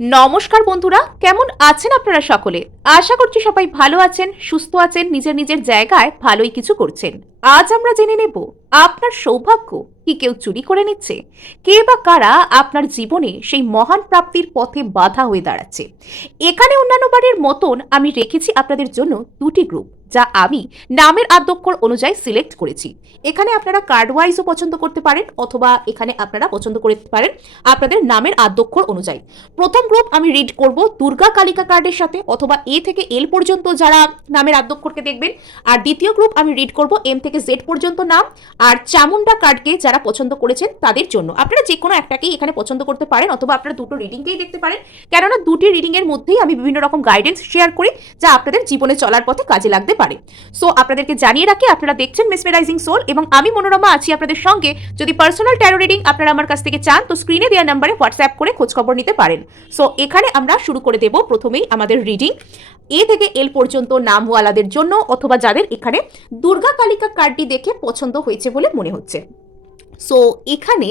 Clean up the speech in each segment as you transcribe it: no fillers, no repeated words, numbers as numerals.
নমস্কার বন্ধুরা, কেমন আছেন আপনারা সকলে? আশা করছি সবাই ভালো আছেন, সুস্থ আছেন, নিজের নিজের জায়গায় ভালোই কিছু করছেন। আজ আমরা জেনে নেব আপনার সৌভাগ্য কি কেউ চুরি করে নিচ্ছে, কে বা কারা আপনার জীবনে সেই মহান প্রাপ্তির পথে বাধা হয়ে দাঁড়াচ্ছে। এখানে অন্যান্য বারের মতন আমি রেখেছি আপনাদের জন্য দুটি গ্রুপ, যা আমি নামের আদ্যক্ষর অনুযায়ী সিলেক্ট করেছি। এখানে আপনারা কার্ড ওয়াইজও পছন্দ করতে পারেন, অথবা এখানে আপনারা পছন্দ করতে পারেন আপনাদের নামের আদ্যক্ষর অনুযায়ী। প্রথম গ্রুপ আমি রিড করব দুর্গা কালিকা কার্ডের সাথে, অথবা এ থেকে এল পর্যন্ত যারা নামের আদ্যক্ষরকে দেখবেন। আর দ্বিতীয় গ্রুপ আমি রিড করব এম থেকে জেড পর্যন্ত নাম আর চামুন্ডা কার্ডকে যারা পছন্দ করেছেন তাদের জন্য। আপনারা যে কোনো একটাকেই এখানে পছন্দ করতে পারেন, অথবা আপনারা দুটো রিডিংকেই দেখতে পারেন, কেননা দুটি রিডিং এর মধ্যেই আমি বিভিন্ন রকম গাইডেন্স শেয়ার করি যা আপনাদের জীবনে চলার পথে কাজে লাগতে পারে। সো আপনাদেরকে জানিয়ে রাখি, আপনারা দেখছেন মেসমেরাইজিং সোল এবং আমি মনোরমা আছি আপনাদের সঙ্গে। যদি পার্সোনাল ট্যারো রিডিং আপনারা আমার কাছ থেকে চান তো স্ক্রিনে দেওয়া নাম্বারে হোয়াটসঅ্যাপ করে খোঁজখবর নিতে পারেন। সো এখানে আমরা শুরু করে দেব প্রথমেই আমাদের রিডিং এ থেকে এল পর্যন্ত নামওয়ালাদের জন্য, অথবা যাদের এখানে দুর্গা কালিকা কার্ডটি দেখে পছন্দ হয়েছে বলে মনে হচ্ছে। সো এখানে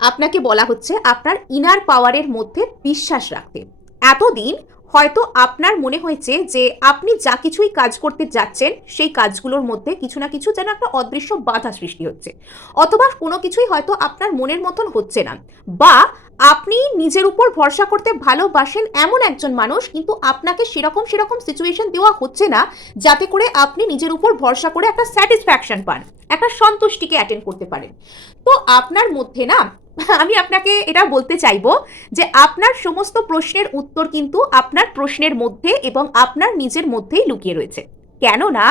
আপনাকে বলা হচ্ছে আপনার ইনার পাওয়ারের মধ্যে বিশ্বাস রাখতে। এতদিন হয়তো আপনার মনে হয়েছে যে আপনি যা কিছুই কাজ করতে যাচ্ছেন সেই কাজগুলোর মধ্যে কিছু না কিছু যেন একটা অদৃশ্য বাধা সৃষ্টি হচ্ছে, অথবা কোনো কিছুই হয়তো আপনার মনের মতন হচ্ছে না, বা আপনি নিজের উপর ভরসা করতে ভালোবাসেন এমন একজন মানুষ, কিন্তু আপনাকে সেরকম সিচুয়েশন দেওয়া হচ্ছে না যাতে করে আপনি নিজের উপর ভরসা করে একটা স্যাটিসফ্যাকশন পান, একটা সন্তুষ্টিকে অ্যাটেন্ড করতে পারেন। তো আপনার মধ্যে না, আমি আপনাকে এটা বলতে চাইবো যে আপনার সমস্ত প্রশ্নের উত্তর কিন্তু আপনার প্রশ্নের মধ্যে এবং আপনার নিজের মধ্যেই লুকিয়ে রয়েছে। কেননা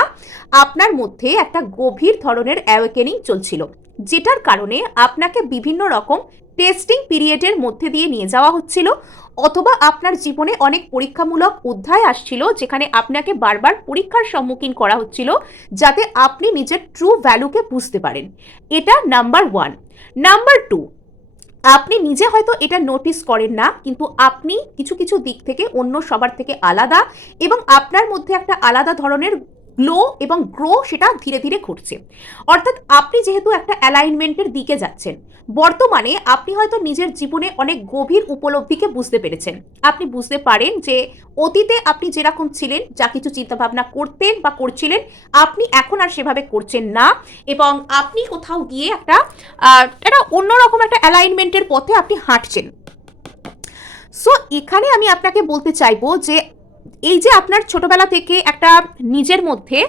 আপনার মধ্যে একটা গভীর ধরনের অ্যাওয়েকেনিং চলছিল, যেটার কারণে আপনাকে বিভিন্ন রকম টেস্টিং পিরিয়ডের মধ্যে দিয়ে নিয়ে যাওয়া হচ্ছিল, অথবা আপনার জীবনে অনেক পরীক্ষামূলক অধ্যায় আসছিল যেখানে আপনাকে বারবার পরীক্ষার সম্মুখীন করা হচ্ছিল যাতে আপনি নিজের ট্রু ভ্যালুকে বুঝতে পারেন। এটা নাম্বার 1। নাম্বার 2, আপনি নিজে হয়তো এটা নোটিস করেন না, কিন্তু আপনি কিছু কিছু দিক থেকে অন্য সবার থেকে আলাদা, এবং আপনার মধ্যে একটা আলাদা ধরনের গ্লো এবং গ্রো সেটা ধীরে ধীরে ঘটছে। অর্থাৎ আপনি যেহেতু একটা অ্যালাইনমেন্টের দিকে যাচ্ছেন, বর্তমানে আপনি হয়তো নিজের জীবনে অনেক গভীর উপলব্ধিকে বুঝতে পেরেছেন। আপনি বুঝতে পারেন যে অতীতে আপনি যেরকম ছিলেন, যা কিছু চিন্তাভাবনা করতেন বা করছিলেন, আপনি এখন আর সেভাবে করছেন না, এবং আপনি কোথাও গিয়ে একটা অন্যরকম একটা অ্যালাইনমেন্টের পথে আপনি হাঁটছেন। সো এখানে আমি আপনাকে বলতে চাইবো যে এই যে আপনার ছোটবেলা থেকে একটা নিজের মধ্যে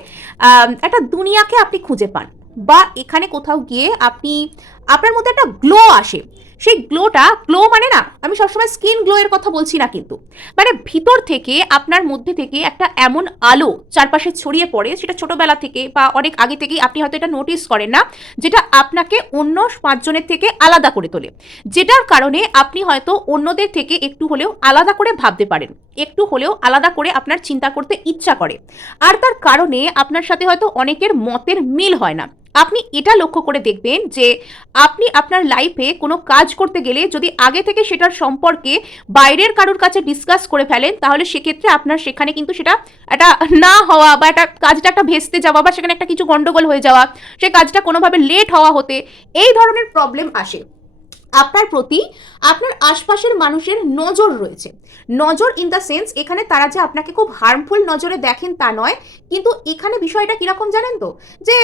একটা দুনিয়াকে আপনি খুঁজে পান, বা এখানে কোথাও গিয়ে আপনি আপনার মধ্যে একটা গ্লো আসে, সেই গ্লো মানে না, আমি সবসময় স্কিন গ্লো এর কথা বলছি না, কিন্তু মানে ভিতর থেকে আপনার মধ্যে থেকে একটা এমন আলো চারপাশে ছড়িয়ে পড়ে, সেটা ছোটবেলা থেকে বা অনেক আগে থেকেই আপনি হয়তো এটা নোটিস করেন না, যেটা আপনাকে অন্য 5 জনের থেকে আলাদা করে তোলে, যেটার কারণে আপনি হয়তো অন্যদের থেকে একটু হলেও আলাদা করে ভাবতে পারেন, একটু হলেও আলাদা করে আপনার চিন্তা করতে ইচ্ছা করে। আর তার কারণে আপনার সাথে হয়তো অনেকের মতের মিল হয় না। আপনি এটা লক্ষ্য করে দেখবেন যে আপনি আপনার লাইফে কোনো কাজ করতে গেলে যদি আগে থেকে সেটার সম্পর্কে বাইরের কারোর কাছে ডিসকাস করে ফেলেন, তাহলে সেক্ষেত্রে আপনার সেখানে কিন্তু সেটা একটা না হওয়া, বা একটা কাজটা একটা ভেস্তে যাওয়া, বা সেখানে একটা কিছু গন্ডগোল হয়ে যাওয়া, সে কাজটা কোনোভাবে লেট হওয়া হতে, এই ধরনের প্রবলেম আসে। আপনার প্রতি আপনার আশপাশের মানুষের নজর রয়েছে। নজর ইন দ্য সেন্স, এখানে তারা যে আপনাকে খুব হার্মফুল নজরে দেখেন তা নয়, কিন্তু এখানে বিষয়টা কিরকম জানেন তো, যে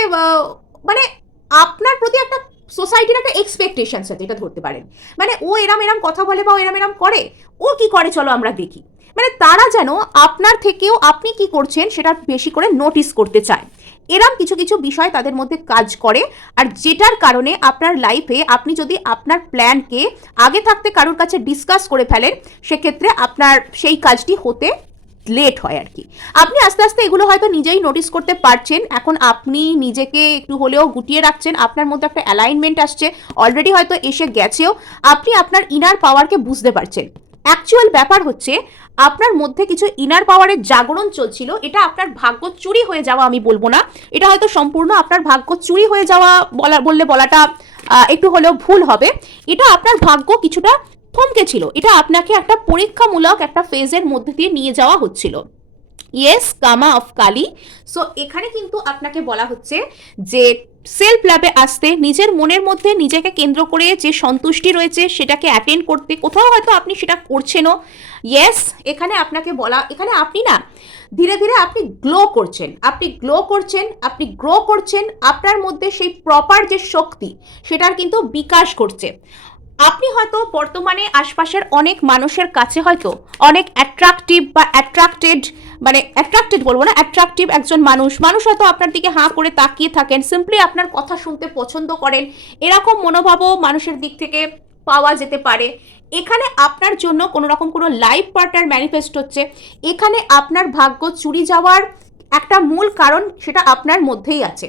মানে আপনার প্রতি একটা সোসাইটির একটা এক্সপেকটেশন আছে, যেটা ধরতে পারেন, মানে ও এরম এরম কথা বলে বা ও এরম করে, ও কি করে চলো আমরা দেখি, মানে তারা যেন আপনার থেকেও আপনি কি করছেন সেটা বেশি করে নোটিস করতে চায়। এরম কিছু কিছু বিষয় তাদের মধ্যে কাজ করে, আর যেটার কারণে আপনার লাইফে আপনি যদি আপনার প্ল্যানকে আগে থাকতে কারোর কাছে ডিসকাস করে ফেলেন, সেক্ষেত্রে আপনার সেই কাজটি হতে লেট হয় আর কি। আপনি আস্তে আস্তে এগুলো হয়তো নিজেই নোটিস করতে পারছেন, এখন আপনি নিজেকে একটু হলেও গুটিয়ে রাখছেন, আপনার মধ্যে একটা অ্যালাইনমেন্ট আসছে, অলরেডি হয়তো এসে গেছেও, আপনি আপনার ইনার পাওয়ারকে বুঝতে পারছেন। অ্যাকচুয়াল ব্যাপার হচ্ছে আপনার মধ্যে কিছু ইনার পাওয়ারের জাগরণ চলছিল, এটা আপনার ভাগ্য চুরি হয়ে যাওয়া আমি বলবো না, এটা হয়তো সম্পূর্ণ আপনার ভাগ্য চুরি হয়ে যাওয়া বলাটা একটু হলেও ভুল হবে। এটা আপনার ভাগ্য কিছুটা থমকে ছিল, এটা আপনাকে একটা পরীক্ষামূলক একটা ফেজের মধ্যে দিয়ে নিয়ে যাওয়া হচ্ছিল। ইয়েস, কামা অফ কালী। সো এখানে কিন্তু আপনাকে বলা হচ্ছে যে সেলফ লাভে আসতে, নিজের মনের মধ্যে নিজেকে কেন্দ্র করে যে সন্তুষ্টি রয়েছে সেটাকে অ্যাটেন্ড করতে, কোথাও হয়তো আপনি সেটা করছেনও। ইয়েস, এখানে আপনাকে বলা, এখানে আপনি না ধীরে ধীরে আপনি গ্লো করছেন, আপনি গ্লো করছেন, আপনি গ্রো করছেন, আপনার মধ্যে সেই প্রপার যে শক্তি সেটার কিন্তু বিকাশ ঘটছে। আপনি হয়তো বর্তমানে আশপাশের অনেক মানুষের কাছে হয়তো অনেক অ্যাট্রাকটিভ বা অ্যাট্রাক্টেড, মানে অ্যাট্রাক্টেড বলবো না, অ্যাট্রাকটিভ একজন মানুষ হয়তো আপনার দিকে হাঁ করে তাকিয়ে থাকেন, সিম্পলি আপনার কথা শুনতে পছন্দ করেন, এরকম মনোভাবও মানুষের দিক থেকে পাওয়া যেতে পারে। এখানে আপনার জন্য কোনো রকম কোনো লাইফ পার্টনার ম্যানিফেস্ট হচ্ছে। এখানে আপনার ভাগ্য চুরি যাওয়ার একটা মূল কারণ সেটা আপনার মধ্যেই আছে।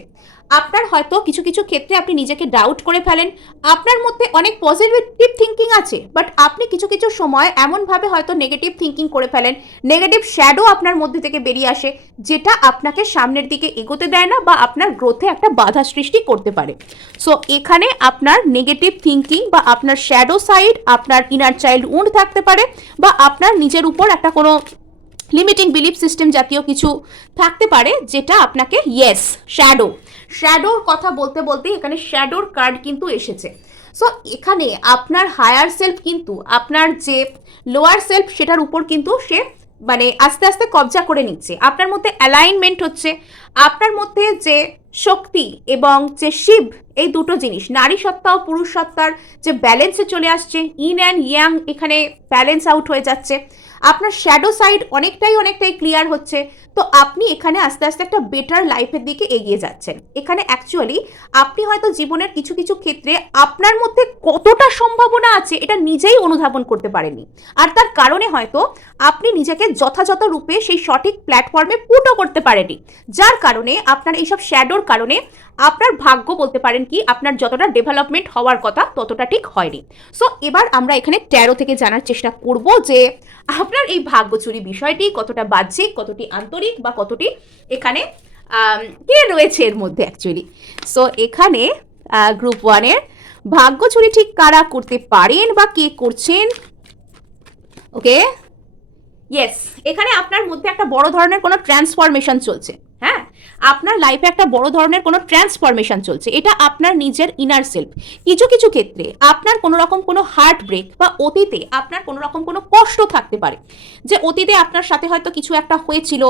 আপনার হয়তো কিছু কিছু ক্ষেত্রে আপনি নিজেকে ডাউট করে ফেলেন, আপনার মধ্যে অনেক পজিটিভ থিঙ্কিং আছে, বাট আপনি কিছু কিছু সময় এমনভাবে হয়তো নেগেটিভ থিঙ্কিং করে ফেলেন, নেগেটিভ শ্যাডো আপনার মধ্যে থেকে বেরিয়ে আসে, যেটা আপনাকে সামনের দিকে এগোতে দেয় না বা আপনার গ্রোথে একটা বাধা সৃষ্টি করতে পারে। সো এখানে আপনার নেগেটিভ থিঙ্কিং বা আপনার শ্যাডো সাইড, আপনার ইনার চাইল্ড উন্ড থাকতে পারে, বা আপনার নিজের উপর একটা কোনো লিমিটিং বিলিফ সিস্টেম জাতীয় কিছু থাকতে পারে, যেটা আপনাকে ইয়েস শ্যাডোর কথা বলতে বলতে এখানে শ্যাডোর কার্ড কিন্তু এসেছে। সো এখানে আপনার হায়ার সেলফ কিন্তু আপনার যে লোয়ার সেলফ সেটার উপর কিন্তু সে মানে আস্তে আস্তে কবজা করে নিচ্ছে, আপনার মধ্যে অ্যালাইনমেন্ট হচ্ছে, আপনার মধ্যে যে শক্তি এবং যে শিব, এই দুটো জিনিস নারী সত্তা ও পুরুষ সত্তার যে ব্যালেন্সে চলে আসছে, ইন অ্যান্ড ইয়াং এখানে ব্যালেন্স আউট হয়ে যাচ্ছে, আপনার শ্যাডো সাইড অনেকটাই ক্লিয়ার হচ্ছে। তো আপনি এখানে আস্তে আস্তে একটা বেটার লাইফের দিকে এগিয়ে যাচ্ছেন। এখানে অ্যাকচুয়ালি আপনি হয়তো জীবনের কিছু কিছু ক্ষেত্রে আপনার মধ্যে কতটা সম্ভাবনা আছে এটা নিজেই অনুধাবন করতে পারেননি, আর তার কারণে হয়তো আপনি নিজেকে যথাযথ রূপে সেই সঠিক প্ল্যাটফর্মে পুটও করতে পারেননি, যার কারণে আপনার এইসব শ্যাডোর কারণে আপনার ভাগ্য বলতে পারেন কি আপনার যতটা ডেভেলপমেন্ট হওয়ার কথা ততটা ঠিক হয়নি। সো এবার আমরা এখানে ট্যারো থেকে জানার চেষ্টা করব যে আপনার এই ভাগ্য চুরি বিষয়টি কতটা বাহ্যিক, কতটি আন্তরিক, বা কতটি এখানে কে রয়েছে এর মধ্যে অ্যাকচুয়ালি। সো এখানে গ্রুপ 1-এর ভাগ্য চুরি ঠিক কারা করতে পারেন বা কে করছেন। ওকে, ইয়েস, এখানে আপনার মধ্যে একটা বড় ধরনের কোনো ট্রান্সফরমেশন চলছে। হ্যাঁ, আপনার লাইফে একটা বড় ধরনের কোনো ট্রান্সফরমেশন চলছে, এটা আপনার নিজের ইনার সেলফ। কিছু কিছু ক্ষেত্রে আপনার কোনো রকম কোনো হার্ট ব্রেক বা অতীতে আপনার কোনো রকম কোনো কষ্ট থাকতে পারে, যে অতীতে আপনার সাথে হয়তো কিছু একটা হয়েছিল,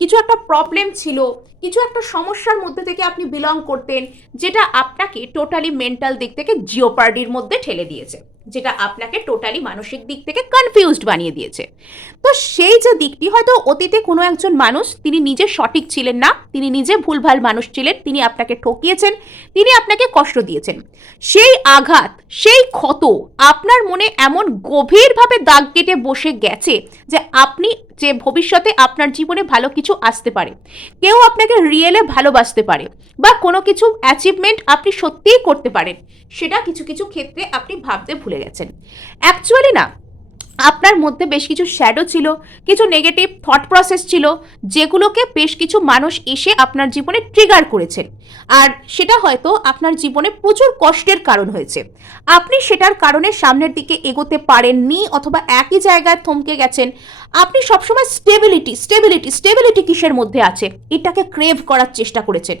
কিছু একটা প্রবলেম ছিল, কিছু একটা সমস্যার মধ্যে থেকে আপনি বিলং করতেন, যেটা আপনাকে টোটালি মেন্টাল দিক থেকে জিওপার্ডির মধ্যে ঠেলে দিয়েছে, যেটা আপনাকে টোটালি মানসিক দিক থেকে কনফিউজড বানিয়ে দিয়েছে। তো সেই যে দিকটি হয়তো অতীতে কোনো একজন মানুষ তিনি নিজে সঠিক ছিলেন না, তিনি নিজে ভুলভাল মানুষ ছিলেন, তিনি আপনাকে ঠকিয়েছেন, তিনি আপনাকে কষ্ট দিয়েছেন, সেই আঘাত, সেই ক্ষত আপনার মনে এমন গভীরভাবে দাগ কেটে বসে গেছে যে আপনি যে ভবিষ্যতে আপনার জীবনে ভালো কিছু আসতে পারে, কেউ আপনাকে রিয়েলে ভালোবাসতে পারে, বা কোনো কিছু অ্যাচিভমেন্ট আপনি সত্যিই করতে পারেন, সেটা কিছু কিছু ক্ষেত্রে আপনি ভাবতে ভুলে গেছেন। অ্যাকচুয়ালি না, আপনার মধ্যে বেশ কিছু শ্যাডো ছিল, কিছু নেগেটিভ থট প্রসেস ছিল, যেগুলোকে বেশ কিছু মানুষ এসে আপনার জীবনে ট্রিগার করেছেন, আর সেটা হয়তো আপনার জীবনে প্রচুর কষ্টের কারণ হয়েছে। আপনি সেটার কারণে সামনের দিকে এগোতে পারেননি, অথবা একই জায়গায় থমকে গেছেন। আপনি সবসময় স্টেবিলিটি কিসের মধ্যে আছে এটাকে ক্রেভ করার চেষ্টা করেছেন।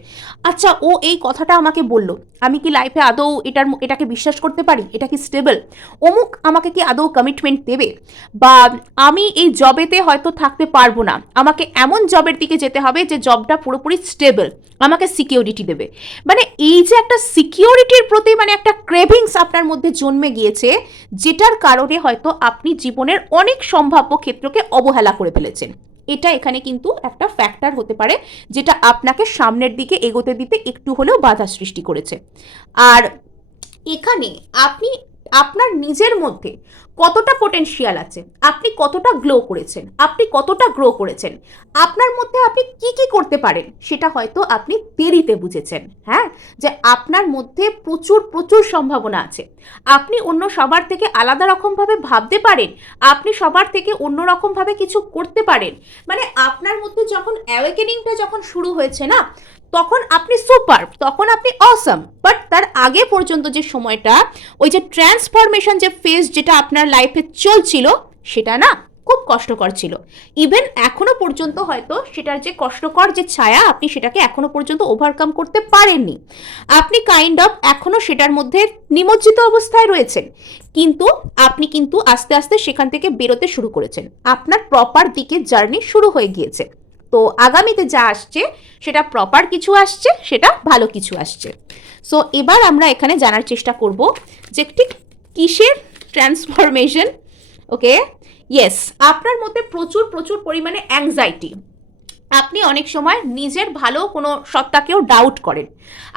আচ্ছা, ও এই কথাটা আমাকে বলল, আমি কি লাইফে আদৌ এটাকে বিশ্বাস করতে পারি, এটা কি স্টেবল, অমুক আমাকে কি আদৌ কমিটমেন্ট দেবে, বা আমি এই জবেতে হয়তো থাকতে পারবো না, আমাকে এমন জবের দিকে যেতে হবে যে জবটা পুরোপুরি স্টেবল, আমাকে সিকিউরিটি দেবে। মানে এই যে একটা সিকিউরিটির প্রতি মানে একটা ক্রেভিংস আপনার মধ্যে জন্মে গিয়েছে, যেটার কারণে হয়তো আপনি জীবনের অনেক সম্ভাব্য ক্ষেত্রকে অবহেলা করে ফেলেছেন। এটা এখানে কিন্তু একটা ফ্যাক্টর হতে পারে, যেটা আপনাকে সামনের দিকে এগোতে দিতে একটু হলেও বাধা সৃষ্টি করেছে। আর এখানে আপনি আপনার নিজের মধ্যে কতটা পোটেনশিয়াল আছে, আপনি কতটা গ্লো করেছেন, আপনি কতটা গ্রো করেছেন, আপনার মধ্যে আপনি কি কি করতে পারেন, সেটা হয়তো আপনি দেরিতে বুঝেছেন। হ্যাঁ, যে আপনার মধ্যে প্রচুর সম্ভাবনা আছে, আপনি অন্য সবার থেকে আলাদা রকমভাবে ভাবতে পারেন, আপনি সবার থেকে অন্য রকমভাবে কিছু করতে পারেন। মানে আপনার মধ্যে যখন অ্যাওয়েকেনিংটা যখন শুরু হয়েছে না, তখন আপনি সুপার, তখন আপনি অসম। বাট তার আগে পর্যন্ত যে সময়টা, ওই যে ট্রান্সফরমেশন যে ফেজ যেটা আপনার লাইফে চলছিল, সেটা না খুব কষ্টকর ছিল। ইভেন এখনো পর্যন্ত হয়তো সেটার যে কষ্টকর যে ছায়া আপনি সেটাকে এখনো পর্যন্ত ওভারকাম করতে পারেননি। আপনি কাইন্ড অফ এখনো সেটার মধ্যে নিমজ্জিত অবস্থায় রয়েছেন, কিন্তু আপনি কিন্তু আস্তে আস্তে সেখান থেকে বেরোতে শুরু করেছেন। আপনার প্রপার দিকে জার্নি শুরু হয়ে গিয়েছে। তো আগামীতে যা আসছে সেটা প্রপার কিছু আসছে, সেটা ভালো কিছু আসছে। সো এবার আমরা এখানে জানার চেষ্টা করব যে ঠিক কিসের ট্রান্সফরমেশন। ওকে, ইয়েস, আপনার মধ্যে প্রচুর প্রচুর পরিমাণে অ্যাংজাইটি। আপনি অনেক সময় নিজের ভালো কোনো সত্তাকেও ডাউট করেন।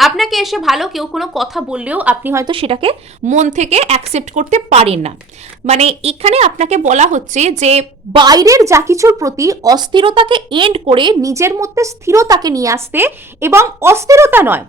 আপনাকে এসে ভালো কেউ কোনো কথা বললেও আপনি হয়তো সেটাকে মন থেকে অ্যাকসেপ্ট করতে পারেন না। মানে এখানে আপনাকে বলা হচ্ছে যে বাইরের যা কিছুর প্রতি অস্থিরতাকে এন্ড করে নিজের মধ্যে স্থিরতাকে নিয়ে আসতে, এবং অস্থিরতা নয়,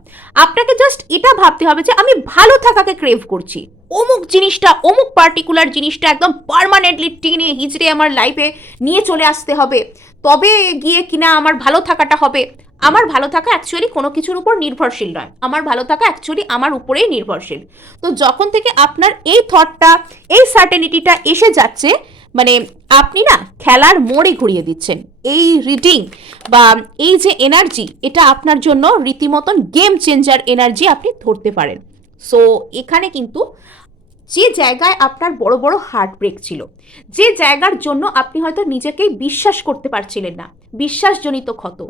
আপনাকে জাস্ট এটা ভাবতে হবে যে আমি ভালো থাকাকে ক্রেভ করছি। অমুক জিনিসটা, অমুক পার্টিকুলার জিনিসটা একদম পার্মানেন্টলি টেনে হিজড়ে আমার লাইফে নিয়ে চলে আসতে হবে, তবে গিয়ে কিনা আমার ভালো থাকাটা হবে। আমার ভালো থাকা অ্যাকচুয়ালি কোনো কিছুর উপর নির্ভরশীল নয়, আমার ভালো থাকা অ্যাকচুয়ালি আমার উপরেই নির্ভরশীল। তো যখন থেকে আপনার এই থটটা, এই সার্টেনিটিটা এসে যাচ্ছে, মানে আপনি না খেলার মোড়ে ঘুরিয়ে দিচ্ছেন। এই রিডিং বা এই যে এনার্জি, এটা আপনার জন্য রীতিমতন গেম চেঞ্জার এনার্জি আপনি ধরতে পারেন। সো এখানে কিন্তু যে জায়গায় আপনার বড় বড় হার্ট ব্রেক ছিল, যে জায়গার জন্য আপনি হয়তো নিজেকেই বিশ্বাস করতে পারছিলেন না, বিশ্বাসজনিত ক্ষত,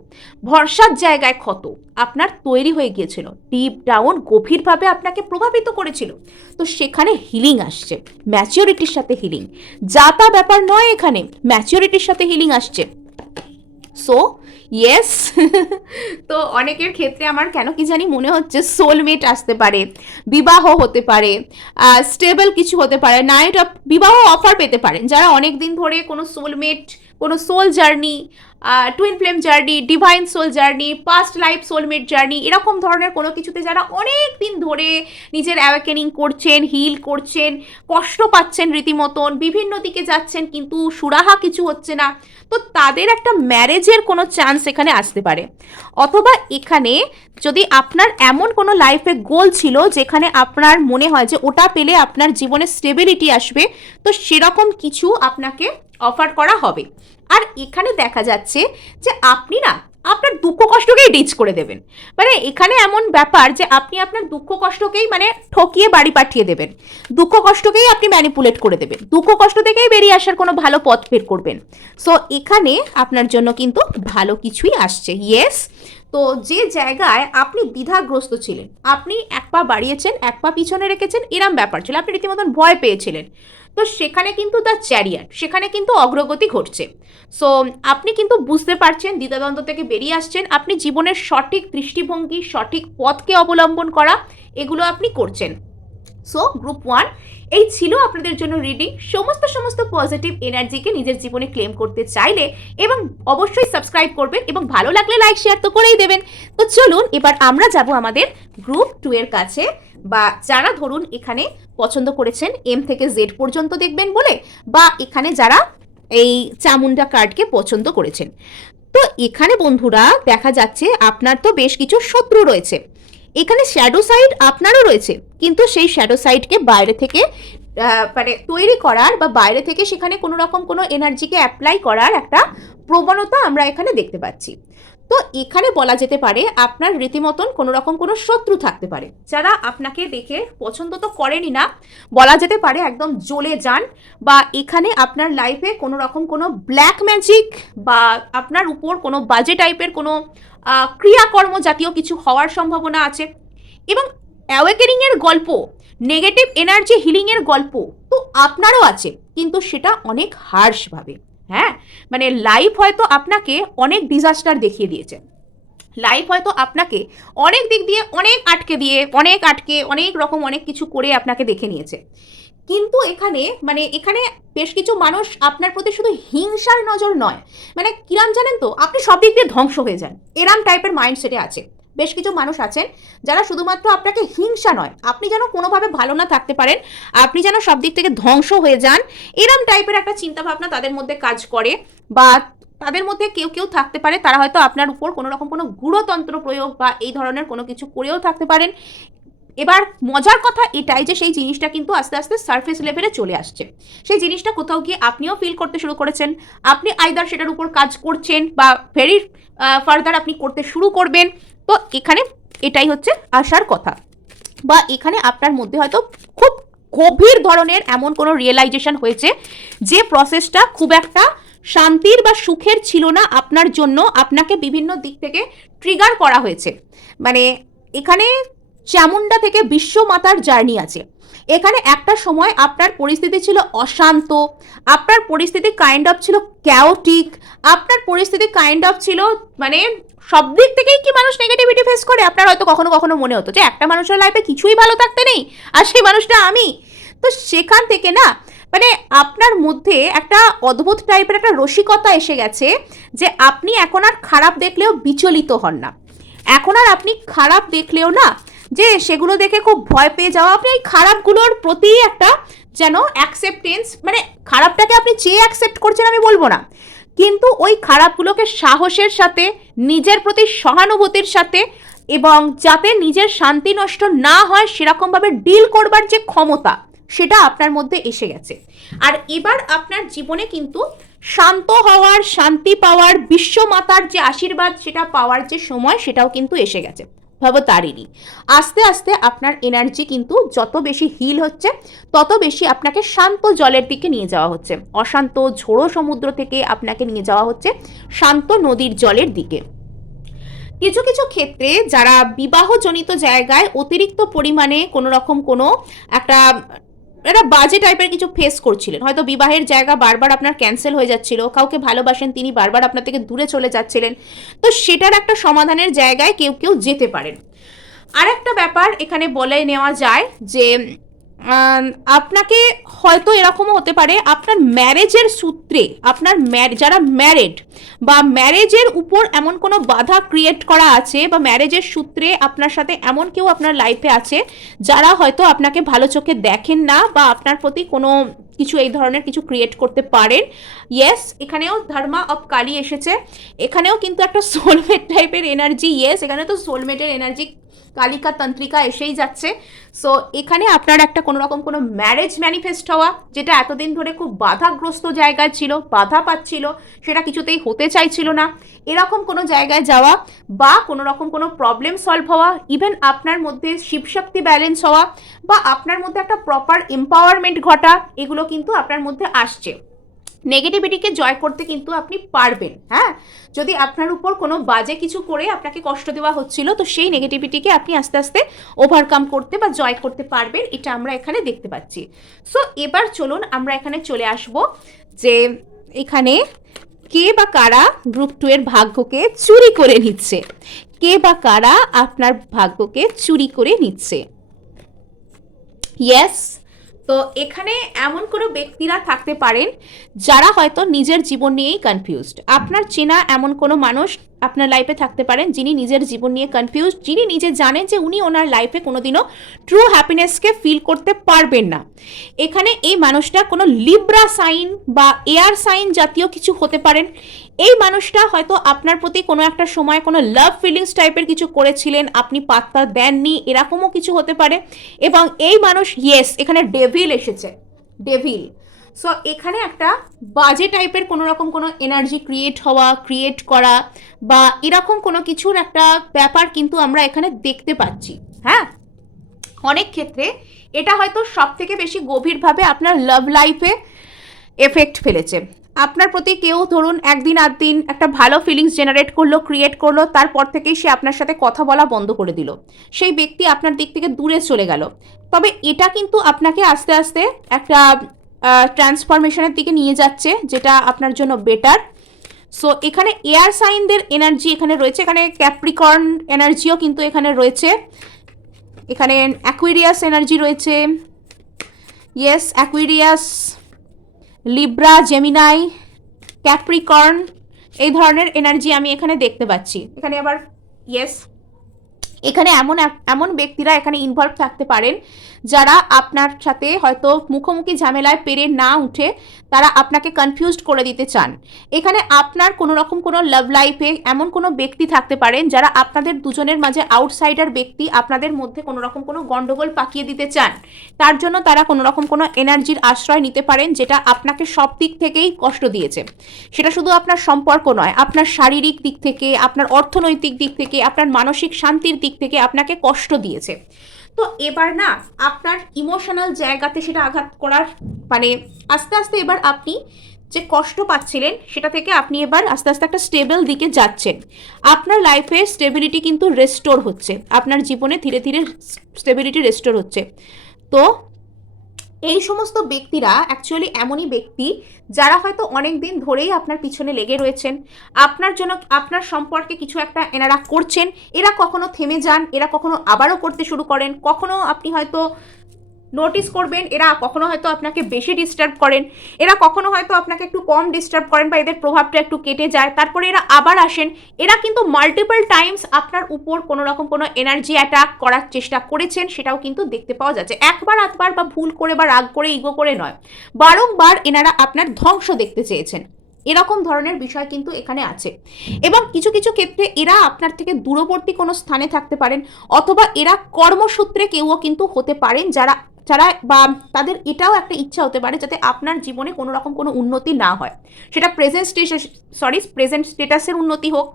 ভরসার জায়গায় ক্ষত আপনার তৈরি হয়ে গিয়েছিল, ডিপ ডাউন গভীরভাবে আপনাকে প্রভাবিত করেছিল। তো সেখানে হিলিং আসছে, ম্যাচিওরিটির সাথে হিলিং। যা তা ব্যাপার নয়, এখানে ম্যাচিওরিটির সাথে হিলিং আসছে। সো ইয়েস, তো অনেকের ক্ষেত্রে আমার কেন কি জানি মনে হচ্ছে সোলমেট আসতে পারে, বিবাহ হতে পারে, স্টেবল কিছু হতে পারে, নাইট অফ বিবাহ অফার পেতে পারেন যারা অনেক দিন ধরে কোনো সোলমেট, কোনো soul journey, twin flame journey, divine soul journey, past life soulmate journey, এরকম ধরনের কোনো কিছুতে যারা অনেক দিন ধরে নিজের অ্যাওয়েকেনিং করছেন, হিল করছেন, কষ্ট পাচ্ছেন রীতিমতন, বিভিন্ন দিকে যাচ্ছেন কিন্তু সুরাহা কিছু হচ্ছে না, তো তাদের একটা ম্যারেজের কোনো চান্স এখানে আসতে পারে। অথবা এখানে যদি আপনার এমন কোনো লাইফে গোল ছিল যেখানে আপনার মনে হয় যে ওটা পেলে আপনার জীবনে স্টেবিলিটি আসবে, তো সেরকম কিছু আপনাকে অফার করা হবে। আর এখানে দেখা যাচ্ছে যে আপনি না আপনার দুঃখ কষ্টকেই ডিচ করে দেবেন। মানে এখানে এমন ব্যাপার যে আপনি আপনার দুঃখ কষ্টকেই মানে ঠকিয়ে বাড়ি পাঠিয়ে দেবেন, দুঃখ কষ্টকেই আপনি ম্যানিপুলেট করে দেবেন, দুঃখ কষ্ট থেকেই বেরিয়ে আসার কোনো ভালো পথ বের করবেন। সো এখানে আপনার জন্য কিন্তু ভালো কিছুই আসছে। ইয়েস, তো যে জায়গায় আপনি দ্বিধাগ্রস্ত ছিলেন, আপনি এক পা বাড়িয়েছেন এক পা পিছনে রেখেছেন, এরম ব্যাপার ছিল, আপনি রীতিমতন ভয় পেয়েছিলেন, তো সেখানে কিন্তু দ্য চ্যারিয়াট, সেখানে কিন্তু অগ্রগতি ঘটছে। সো আপনি কিন্তু বুঝতে পারছেন, দ্বিধাদ্বন্দ্ব থেকে বেরিয়ে আসছেন, আপনি জীবনের সঠিক দৃষ্টিভঙ্গি, সঠিক পথকে অবলম্বন করা, এগুলো আপনি করছেন। সো গ্রুপ 1 এই ছিল আপনাদের জন্য রিডিং। সমস্ত পজিটিভ এনার্জিকে নিজের জীবনে ক্লেম করতে চাইলে এবং অবশ্যই সাবস্ক্রাইব করবেন, এবং ভালো লাগলে লাইক শেয়ার তো করেই দেবেন। তো চলুন এবার আমরা যাব আমাদের গ্রুপ 2 এর কাছে, বা যারা ধরুন এখানে পছন্দ করেছেন এম থেকে জেড পর্যন্ত দেখবেন বলে, বা এখানে যারা এই চামুন্ডা কার্ডকে পছন্দ করেছেন। তো এখানে বন্ধুরা দেখা যাচ্ছে আপনার তো বেশ কিছু শত্রু রয়েছে, এখানে শ্যাডো সাইড আপনারও রয়েছে, কিন্তু সেই শ্যাডো সাইডকে বাইরে থেকে মানে তৈরি করার বা বাইরে থেকে সেখানে কোনো রকম কোনো এনার্জিকে অ্যাপ্লাই করার একটা প্রবণতা আমরা এখানে দেখতে পাচ্ছি। তো এখানে বলা যেতে পারে আপনার রীতিমতন কোনো রকম কোনো শত্রু থাকতে পারে, যারা আপনাকে দেখে পছন্দ তো করেনি না, বলা যেতে পারে একদম জ্বলে যান, বা এখানে আপনার লাইফে কোনো রকম কোনো ব্ল্যাক ম্যাজিক বা আপনার উপর কোনো বাজে টাইপের কোনো ক্রিয়াকর্ম জাতীয় কিছু হওয়ার সম্ভাবনা আছে। এবং অ্যাওয়েকেনিংয়ের গল্প, নেগেটিভ এনার্জি হিলিংয়ের গল্প তো আপনারও আছে, কিন্তু সেটা অনেক হার্শভাবে। হ্যাঁ, মানে লাইফ হয়তো আপনাকে অনেক ডিজাস্টার দেখিয়ে দিয়েছে, লাইফ হয়তো আপনাকে অনেক দিক দিয়ে অনেক আটকে অনেক রকম অনেক কিছু করে আপনাকে দেখে নিয়েছে, কিন্তু এখানে মানে এখানে বেশ কিছু মানুষ আপনার প্রতি শুধু হিংসার নজর নয়, মানে কিরাম জানেন তো, আপনি সব দিক দিয়ে ধ্বংস হয়ে যান, এরাম টাইপের মাইন্ডসেটে আছে বেশ কিছু মানুষ আছেন যারা শুধুমাত্র আপনাকে হিংসা নয়, আপনি যেন কোনোভাবে ভালো না থাকতে পারেন, আপনি যেন সব দিক থেকে ধ্বংস হয়ে যান, এরম টাইপের একটা চিন্তাভাবনা তাদের মধ্যে কাজ করে। বা তাদের মধ্যে কেউ কেউ থাকতে পারে তারা হয়তো আপনার উপর কোনো রকম কোনো গূঢ়তন্ত্র প্রয়োগ বা এই ধরনের কোনো কিছু করেও থাকতে পারেন। এবার মজার কথা এটাই যে সেই জিনিসটা কিন্তু আস্তে আস্তে সারফেস লেভেলে চলে আসছে। সেই জিনিসটা কোথাও গিয়ে আপনিও ফিল করতে শুরু করেছেন, আপনি আইদার সেটার উপর কাজ করছেন বা ভেরি ফার্দার আপনি করতে শুরু করবেন। তো এখানে এটাই হচ্ছে আসার কথা, বা এখানে আপনার মধ্যে হয়তো খুব গভীর ধরনের এমন কোনো রিয়েলাইজেশন হয়েছে যে প্রসেসটা খুব একটা শান্তির বা সুখের ছিল না আপনার জন্য, আপনাকে বিভিন্ন দিক থেকে ট্রিগার করা হয়েছে। মানে এখানে চামুন্ডা থেকে বিশ্বমাতার জার্নি আছে। এখানে একটা সময় আপনার পরিস্থিতি ছিল অশান্ত, আপনার পরিস্থিতি কাইন্ড অফ ছিল ক্যাওটিক, আপনার পরিস্থিতি কাইন্ড অফ ছিল মানে সব দিক থেকেই কি মানুষ নেগেটিভিটি ফেস করে, আপনার হয়তো কখনো কখনো মনে হতো যে একটা মানুষের লাইফে কিছুই ভালো থাকতে নেই আর সেই মানুষটা আমি। তো সেখান থেকে না মানে আপনার মধ্যে একটা অদ্ভুত টাইপের একটা রসিকতা এসে গেছে যে আপনি এখন আর খারাপ দেখলেও বিচলিত হন না, এখন আর আপনি খারাপ দেখলেও না যে সেগুলো দেখে খুব ভয় পেয়ে যাওয়া, আপনি এই খারাপগুলোর প্রতি একটা যেন অ্যাকসেপ্টেন্স, মানে খারাপটাকে আপনি চেয়ে অ্যাকসেপ্ট করছেন আমি বলবো না, কিন্তু ওই খারাপগুলোকে সাহসের সাথে, নিজের প্রতি সহানুভূতির সাথে, এবং যাতে নিজের শান্তি নষ্ট না হয় সেরকমভাবে ডিল করবার যে ক্ষমতা সেটা আপনার মধ্যে এসে গেছে। আর এবার আপনার জীবনে কিন্তু শান্ত হওয়ার, শান্তি পাওয়ার, বিশ্বমাতার যে আশীর্বাদ সেটা পাওয়ার যে সময় সেটাও কিন্তু এসে গেছে ভবতারিণী। আস্তে আস্তে আপনার এনার্জি কিন্তু যত বেশি হিল হচ্ছে তত বেশি আপনাকে শান্ত জলের দিকে নিয়ে যাওয়া হচ্ছে, অশান্ত ঝোড়ো সমুদ্র থেকে আপনাকে নিয়ে যাওয়া হচ্ছে শান্ত নদীর জলের দিকে। কিছু কিছু ক্ষেত্রে যারা বিবাহজনিত জায়গায় অতিরিক্ত পরিমাণে কোনো রকম কোনো একটা বাজে টাইপের কিছু ফেস করছিলেন, হয়তো বিবাহের জায়গা বারবার আপনার ক্যান্সেল হয়ে যাচ্ছিল, কাউকে ভালোবাসেন তিনি বারবার আপনার থেকে দূরে চলে যাচ্ছিলেন, তো সেটার একটা সমাধানের জায়গায় কেউ কেউ যেতে পারেন। আর একটা ব্যাপার এখানে বলে নেওয়া যায় যে আপনাকে হয়তো এরকমও হতে পারে আপনার ম্যারেজের সূত্রে, আপনার যারা ম্যারেড বা ম্যারেজের উপর এমন কোনো বাধা ক্রিয়েট করা আছে, বা ম্যারেজের সূত্রে আপনার সাথে এমন কেউ আপনার লাইফে আছে যারা হয়তো আপনাকে ভালো চোখে দেখেন না বা আপনার প্রতি কোনো কিছু এই ধরনের কিছু ক্রিয়েট করতে পারেন। ইয়েস, এখানেও ধর্মা অফ কালী এসেছে, এখানেও কিন্তু একটা সোলমেট টাইপের এনার্জি, ইয়েস এখানে তো সোলমেটের এনার্জি কালিকা তন্ত্রিকা এসেই যাচ্ছে। সো এখানে আপনার একটা কোনো রকম কোনো ম্যারেজ ম্যানিফেস্ট হওয়া, যেটা এতদিন ধরে খুব বাধাগ্রস্ত জায়গায় ছিল, বাধা পাচ্ছিল, সেটা কিছুতেই হতে চাইছিল না, এরকম কোনো জায়গায় যাওয়া, বা কোনো রকম কোনো প্রবলেম সলভ হওয়া, ইভেন আপনার মধ্যে শিবশক্তি ব্যালেন্স হওয়া, বা আপনার মধ্যে একটা প্রপার এম্পাওয়ারমেন্ট ঘটা, এগুলো কিন্তু আপনার মধ্যে আসছে। নেগেটিভিটিকে জয় করতে কিন্তু আপনি পারবেন। হ্যাঁ, যদি আপনার উপর কোনো বাজে কিছু করে আপনাকে কষ্ট দেওয়া হচ্ছিল, তো সেই নেগেটিভিটিকে আপনি আস্তে আস্তে ওভারকাম করতে বা জয় করতে পারবেন, এটা আমরা এখানে দেখতে পাচ্ছি। সো এবার চলুন আমরা এখানে চলে আসব যে এখানে কে বা কারা গ্রুপ 2 এর ভাগ্যকে চুরি করে নিচ্ছে, কে বা কারা আপনার ভাগ্যকে চুরি করে নিচ্ছে। ইয়েস, তো এখানে এমন কোনো ব্যক্তিরা থাকতে পারেন যারা হয়তো নিজের জীবন নিয়েই কনফিউজড। আপনার চেনা এমন কোনো মানুষ আপনার লাইফে থাকতে পারেন যিনি নিজের জীবন নিয়ে কনফিউজড, যিনি নিজে জানেন যে উনি ওনার লাইফে কোনোদিনও ট্রু হ্যাপিনেসকে ফিল করতে পারবেন না। এখানে এই মানুষটা কোনো লিব্রা সাইন বা এয়ার সাইন জাতীয় কিছু হতে পারেন। এই মানুষটা হয়তো আপনার প্রতি কোনো একটা সময় কোনো লাভ ফিলিংস টাইপের কিছু করেছিলেন, আপনি পাত্তা দেননি, এরকমও কিছু হতে পারে। এবং এই মানুষ, ইয়েস এখানে ডেভিল এসেছে, ডেভিল। সো এখানে একটা বাজে টাইপের কোনো রকম কোনো এনার্জি ক্রিয়েট হওয়া, ক্রিয়েট করা, বা এরকম কোনো কিছুর একটা ব্যাপার কিন্তু আমরা এখানে দেখতে পাচ্ছি। হ্যাঁ, অনেক ক্ষেত্রে এটা হয়তো সব থেকে বেশি গভীরভাবে আপনার লাভ লাইফে এফেক্ট ফেলেছে। আপনার প্রতি কেউ ধরুন একদিন আধদিন একটা ভালো ফিলিংস জেনারেট করলো, ক্রিয়েট করলো, তারপর থেকেই সে আপনার সাথে কথা বলা বন্ধ করে দিল, সেই ব্যক্তি আপনার দিক থেকে দূরে চলে গেল। তবে এটা কিন্তু আপনাকে আস্তে আস্তে একটা ট্রান্সফরমেশনের দিকে নিয়ে যাচ্ছে, যেটা আপনার জন্য বেটার। সো এখানে এয়ার সাইনদের এনার্জি এখানে রয়েছে, এখানে ক্যাপ্রিকর্ন এনার্জিও কিন্তু এখানে রয়েছে, এখানে অ্যাকুয়ারিয়াস এনার্জি রয়েছে, yes Aquarius, Libra, Gemini, Capricorn, এই ধরনের এনার্জি আমি এখানে দেখতে পাচ্ছি। এখানে আবার ইয়েস এখানে এমন ব্যক্তিরা এখানে ইনভলভ থাকতে পারেন যারা আপনার সাথে হয়তো মুখোমুখি ঝামেলায় পেরে না উঠে তারা আপনাকে কনফিউজড করে দিতে চান। এখানে আপনার কোনো রকম কোনো লাভ লাইফে এমন কোনো ব্যক্তি থাকতে পারেন যারা আপনাদের দুজনের মাঝে আউটসাইডার ব্যক্তি, আপনাদের মধ্যে কোনো রকম কোনো গন্ডগোল পাকিয়ে দিতে চান। তার জন্য তারা কোনো রকম কোনো এনার্জির আশ্রয় নিতে পারেন যেটা আপনাকে সব দিক থেকেই কষ্ট দিয়েছে। সেটা শুধু আপনার সম্পর্ক নয়, আপনার শারীরিক দিক থেকে, আপনার অর্থনৈতিক দিক থেকে, আপনার মানসিক শান্তির দিক থেকে আপনাকে কষ্ট দিয়েছে। তো এবার না আপনার ইমোশনাল জায়গাতে সেটা আঘাত করার মানে আস্তে আস্তে এবার আপনি যে কষ্ট পাচ্ছিলেন সেটা থেকে আপনি এবার আস্তে আস্তে একটা স্টেবল দিকে যাচ্ছেন। আপনার লাইফের স্টেবিলিটি কিন্তু রেস্টোর হচ্ছে, আপনার জীবনে ধীরে ধীরে স্টেবিলিটি রেস্টোর হচ্ছে। তো এই সমস্ত ব্যক্তিরা অ্যাকচুয়ালি এমনই ব্যক্তি যারা হয়তো অনেক দিন ধরেই আপনার পিছনে লেগে রয়েছেন, আপনার জন্য আপনার সম্পর্কে কিছু একটা এনারা করছেন। এরা কখনো থেমে যান, এরা কখনো আবারও করতে শুরু করেন, কখনো আপনি হয়তো নোটিস করবেন এরা কখনো হয়তো আপনাকে বেশি ডিস্টার্ব করেন, এরা কখনো হয়তো আপনাকে একটু কম ডিস্টার্ব করেন বা এদের প্রভাবটা একটু কেটে যায়, তারপরে এরা আবার আসেন। এরা কিন্তু মাল্টিপল টাইমস আপনার উপর কোনো রকম কোনো এনার্জি অ্যাটাক করার চেষ্টা করেছেন, সেটাও কিন্তু দেখতে পাওয়া যাচ্ছে। একবার আধবার বা ভুল করে বা রাগ করে ইগো করে নয়, বারংবার এনারা আপনার ধ্বংস দেখতে চেয়েছেন। এরকম ধরনের বিষয় কিন্তু এখানে আছে। এবং কিছু কিছু ক্ষেত্রে এরা আপনার থেকে দূরবর্তী কোনো স্থানে থাকতে পারেন, অথবা এরা কর্মসূত্রে কেউও কিন্তু হতে পারেন যারা যারা বা তাদের এটাও একটা ইচ্ছা হতে পারে যাতে আপনার জীবনে কোনো রকম কোনো উন্নতি না হয়। সেটা প্রেজেন্ট স্টেটাসের উন্নতি হোক,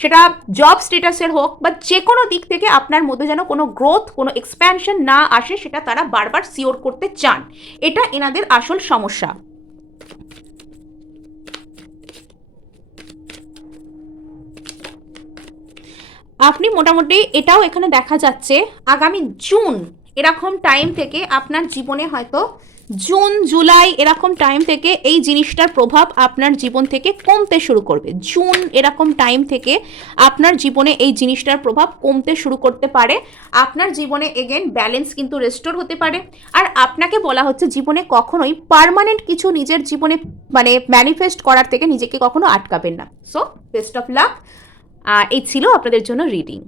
সেটা জব স্টেটাসের হোক, বা যে কোনো দিক থেকে আপনার মধ্যে যেন কোনো গ্রোথ, কোনো এক্সপ্যানশন না আসে, সেটা তারা বারবার সিওর করতে চান। এটা এনাদের আসল সমস্যা। আপনি মোটামুটি এটাও এখানে দেখা যাচ্ছে আগামী জুন এরকম টাইম থেকে আপনার জীবনে হয়তো জুন জুলাই এরকম টাইম থেকে এই জিনিসটার প্রভাব আপনার জীবন থেকে কমতে শুরু করবে। জুন এরকম টাইম থেকে আপনার জীবনে এই জিনিসটার প্রভাব কমতে শুরু করতে পারে। আপনার জীবনে এগেন ব্যালেন্স কিন্তু রেস্টোর হতে পারে। আর আপনাকে বলা হচ্ছে জীবনে কখনোই পার্মানেন্ট কিছু নিজের জীবনে মানে ম্যানিফেস্ট করার থেকে নিজেকে কখনো আটকাবেন না। So best of luck. এই ছিল আপনাদের জন্য রিডিং।